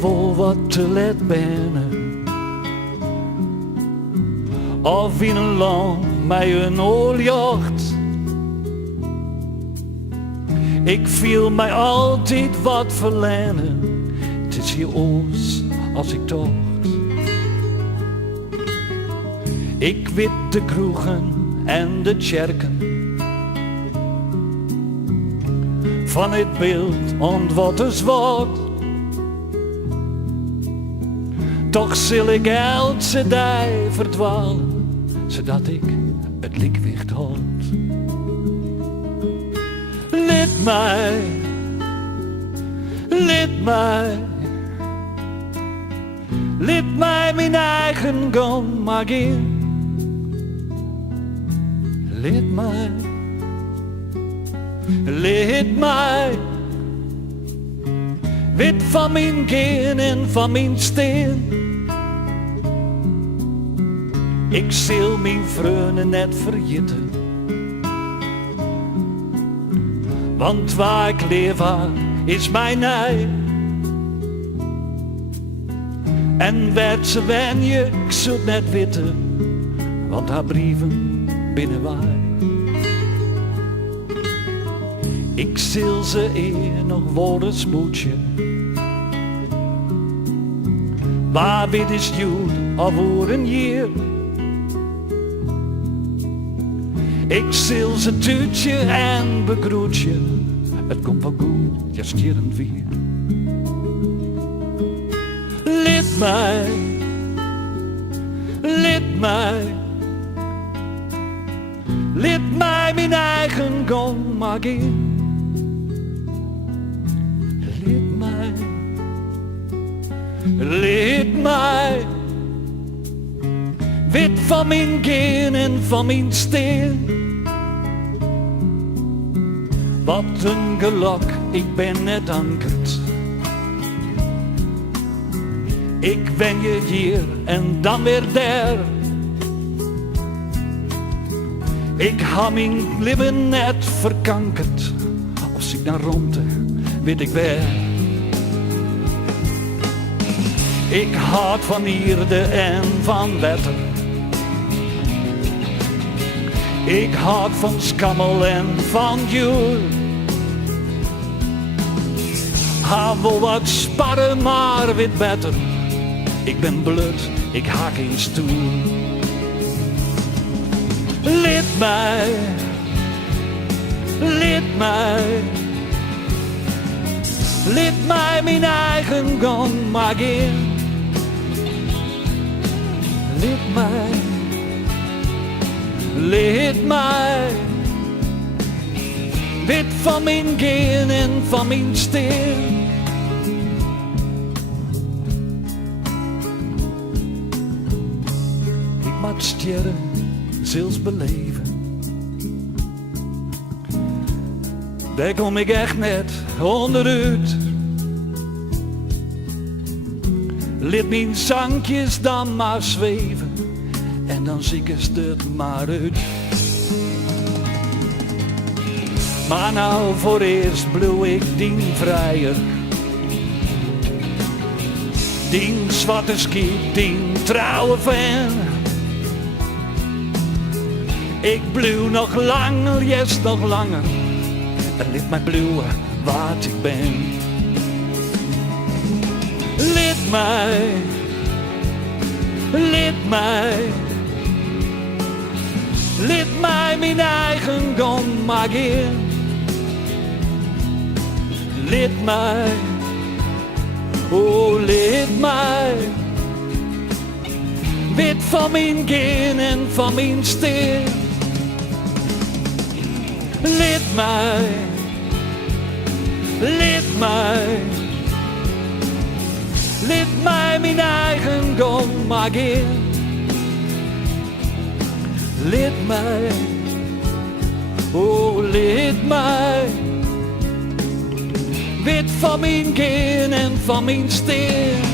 wel wat te let ben. Of in een land met een oorjacht. Ik viel mij altijd wat verlenen. Het is hier oors als ik tocht. Ik weet de kroegen en de kerken. Van het beeld en wat is wat. Toch zal ik elke dag verdwalen, zodat ik het lichtwicht houd. Laat mij mijn eigen gang maar gaan. Laat mij wit van mijn gaan en van mijn steen. Ik zal mijn vrienden net vergeten, want waar ik leef is mijn ei. En werd ze wen je, ik zou het net weten, want haar brieven binnen wij. Ik zal ze eer nog worden smoetje. Waar bid is Jude of voor een jaar? Ik zal ze tuutje en begroetje. Het komt wel goed, ja stierend weer. Laat mij mijn eigen gang maar gaan. Laat mij wit van mijn gaan en van mijn steen. Wat een geluk, ik ben net ankerd. Ik ben je hier en dan weer daar. Ik ha mijn leven net verkankerd. Als ik naar rondte, weet ik waar. Ik houd van Ierde en van Wetter. Ik houd van Skammel en van Juur. Ha wel wat sparren, maar wit beter. Ik ben blut, ik ha geen stoel. Laat mij mijn eigen gang maar gaan. Laat mij wit van mijn gaan en van mijn steen. Ik mag sterren zils beleven. Daar kom ik echt net onderuit. Laat mijn zangjes dan maar zweven en dan zie ik het maar uit. Maar nou voor eerst bloei ik dien vrijer. Dien zwarte skiep, dien trouwe fan. Ik bloei nog langer, yes nog langer. En laat mij bloeien wat ik ben. Laat mij mijn eigen gang maar gaan. Laat mij wit van mijn gaan en van mijn steen. Laat mij mijn eigen gang maar gaan. Laat mij wit van mijn gaan en van mijn steen.